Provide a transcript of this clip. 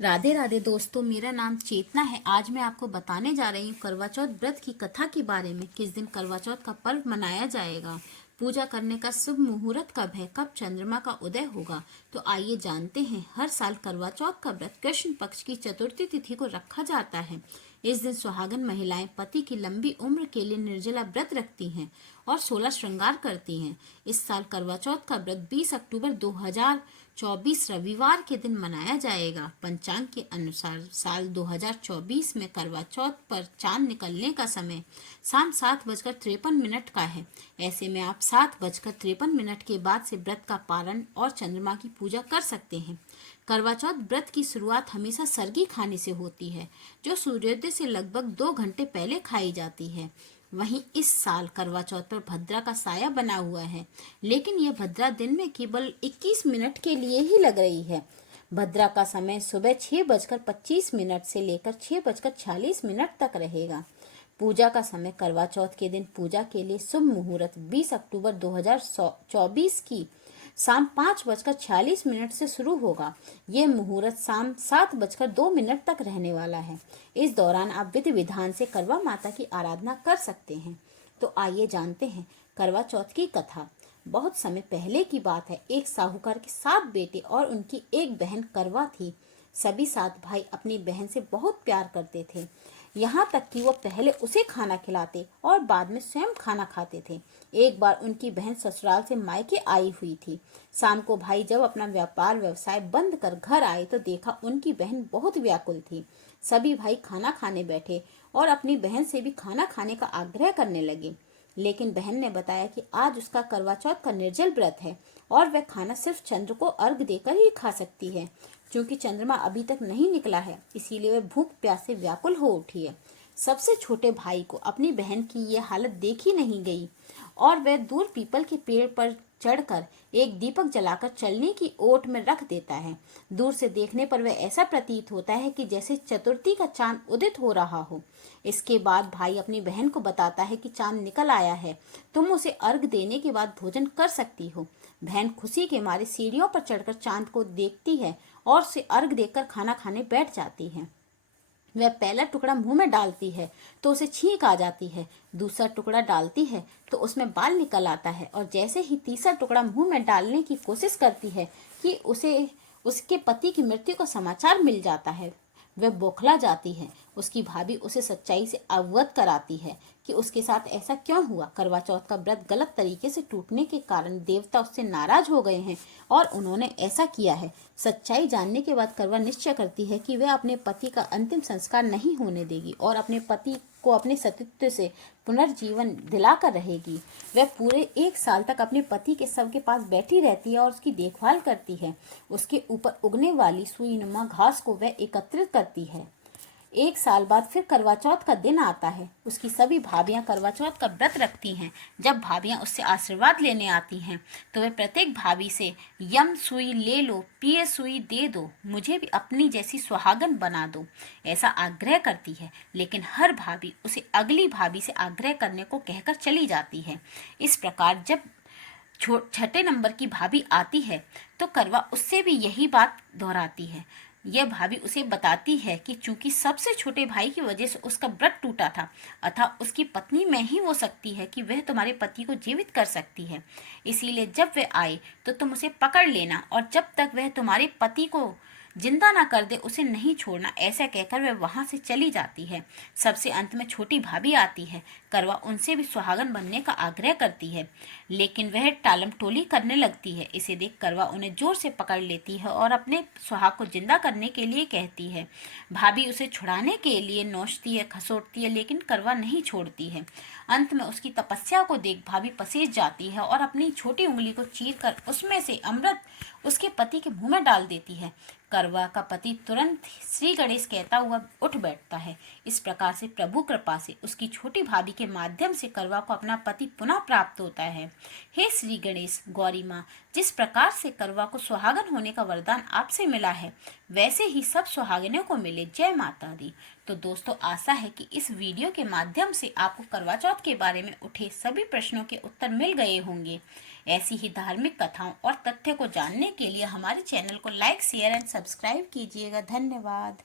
राधे राधे दोस्तों, मेरा नाम चेतना है। आज मैं आपको बताने जा रही हूँ करवा चौथ व्रत की कथा के बारे में। किस दिन करवा चौथ का पर्व मनाया जाएगा, पूजा करने का शुभ मुहूर्त कब है, कब चंद्रमा का उदय होगा। तो आइए जानते हैं। हर साल करवा चौथ का व्रत कृष्ण पक्ष की चतुर्थी तिथि को रखा जाता है। इस दिन सुहागन महिलाएं पति की लंबी उम्र के लिए निर्जला व्रत रखती हैं और 16 श्रृंगार करती हैं। इस साल करवा चौथ का व्रत 20 अक्टूबर 2024 रविवार के दिन मनाया जाएगा। पंचांग के अनुसार साल 2024 में करवा चौथ पर चांद निकलने का समय शाम 7:53 का है। ऐसे में आप 7:53 के बाद से व्रत का पारण और चंद्रमा की पूजा कर सकते हैं। करवा चौथ व्रत की शुरुआत हमेशा सरगी खाने से होती है, जो सूर्योदय से लगभग 2 घंटे पहले खाई जाती है। वहीं इस साल करवा चौथ पर भद्रा का साया बना हुआ है, लेकिन यह भद्रा दिन में केवल 21 मिनट के लिए ही लग रही है। भद्रा का समय सुबह 6:25 से लेकर 6:46 तक रहेगा। पूजा का समय करवा चौथ के दिन पूजा के लिए शुभ मुहूर्त 20 अक्टूबर 2024 की शाम 5:46 से शुरू होगा। यह मुहूर्त शाम 7:02 तक रहने वाला है। इस दौरान आप विधि विधान से करवा माता की आराधना कर सकते हैं। तो आइए जानते हैं करवा चौथ की कथा। बहुत समय पहले की बात है। एक साहूकार के 7 बेटे और उनकी एक बहन करवा थी। सभी 7 भाई अपनी बहन से बहुत प्यार करते थे, यहाँ तक कि वो पहले उसे खाना खिलाते और बाद में स्वयं खाना खाते थे। एक बार उनकी बहन ससुराल से मायके आई हुई थी। शाम को भाई जब अपना व्यापार व्यवसाय बंद कर घर आए तो देखा उनकी बहन बहुत व्याकुल थी। सभी भाई खाना खाने बैठे और अपनी बहन से भी खाना खाने का आग्रह करने लगे, लेकिन बहन ने बताया कि आज उसका करवा चौथ का निर्जल व्रत है और वह खाना सिर्फ चंद्र को अर्घ देकर ही खा सकती है। क्योंकि चंद्रमा अभी तक नहीं निकला है, इसीलिए वह भूख प्यास से व्याकुल हो उठी है। सबसे छोटे भाई को अपनी बहन की यह हालत देखी नहीं गई और वह दूर पीपल के पेड़ पर चढ़कर एक दीपक जलाकर चलने की ओट में रख देता है। दूर से देखने पर वह ऐसा प्रतीत होता है कि जैसे चतुर्थी का चांद उदित हो रहा हो। इसके बाद भाई अपनी बहन को बताता है कि चांद निकल आया है, तुम उसे अर्घ देने के बाद भोजन कर सकती हो। बहन खुशी के मारे सीढ़ियों पर चढ़कर चांद को देखती है और उसे अर्घ देकर खाना खाने बैठ जाती है। वह पहला टुकड़ा मुंह में डालती है तो उसे छींक आ जाती है। दूसरा टुकड़ा डालती है तो उसमें बाल निकल आता है और जैसे ही तीसरा टुकड़ा मुंह में डालने की कोशिश करती है कि उसे उसके पति की मृत्यु का समाचार मिल जाता है। वह बौखला जाती है। उसकी भाभी उसे सच्चाई से अवगत कराती है कि उसके साथ ऐसा क्यों हुआ। करवा चौथ का व्रत गलत तरीके से टूटने के कारण देवता उससे नाराज हो गए हैं और उन्होंने ऐसा किया है। सच्चाई जानने के बाद करवा निश्चय करती है कि वह अपने पति का अंतिम संस्कार नहीं होने देगी और अपने पति को अपने सतीत्व से पुनर्जीवन दिलाकर रहेगी। वह पूरे 1 साल तक अपने पति के शव के पास बैठी रहती है और उसकी देखभाल करती है। उसके ऊपर उगने वाली सुईनुमा घास को वह एकत्रित करती है। 1 साल बाद फिर करवा चौथ का दिन आता है। उसकी सभी भाभियां करवा चौथ का व्रत रखती हैं। जब भाभियां उससे आशीर्वाद लेने आती हैं तो वह प्रत्येक भाभी से यम सुई ले लो, पिए सुई दे दो, मुझे भी अपनी जैसी सुहागन बना दो, ऐसा आग्रह करती है। लेकिन हर भाभी उसे अगली भाभी से आग्रह करने को कहकर चली जाती है। इस प्रकार जब छठे नंबर की भाभी आती है तो करवा उससे भी यही बात दोहराती है। यह भाभी उसे बताती है कि चूंकि सबसे छोटे भाई की वजह से उसका व्रत टूटा था, अतः उसकी पत्नी में ही वो सकती है कि वह तुम्हारे पति को जीवित कर सकती है। इसीलिए जब वह आए तो तुम उसे पकड़ लेना और जब तक वह तुम्हारे पति को जिंदा ना कर दे उसे नहीं छोड़ना, ऐसा कहकर वह वहां से चली जाती है। सबसे अंत में छोटी भाभी आती है। करवा उनसे भी सुहागन बनने का आग्रह करती है, लेकिन वह टालम टोली करने लगती है। इसे देख करवा उन्हें जोर से पकड़ लेती है और अपने सुहाग को जिंदा करने के लिए कहती है। भाभी उसे छुड़ाने के लिए नोचती है, खसोटती है, लेकिन करवा नहीं छोड़ती है। अंत में उसकी तपस्या को देख भाभी पसीज जाती है और अपनी छोटी उंगली को चीरकर उसमें से अमृत उसके पति के मुंह में डाल देती है। करवा का पति तुरंत श्री गणेश कहता हुआ उठ बैठता है। इस प्रकार से प्रभु कृपा से उसकी छोटी भाभी के माध्यम से करवा को अपना पति पुनः प्राप्त होता है। हे श्री गणेश गौरी माँ, जिस प्रकार से करवा को सुहागन होने का वरदान आपसे मिला है, वैसे ही सब सुहागिनों को मिले। जय माता दी। तो दोस्तों, आशा है कि इस वीडियो के माध्यम से आपको करवा चौथ के बारे में उठे सभी प्रश्नों के उत्तर मिल गए होंगे। ऐसी ही धार्मिक कथाओं और तथ्य को जानने के लिए हमारे चैनल को लाइक, शेयर एंड सब्सक्राइब कीजिएगा। धन्यवाद।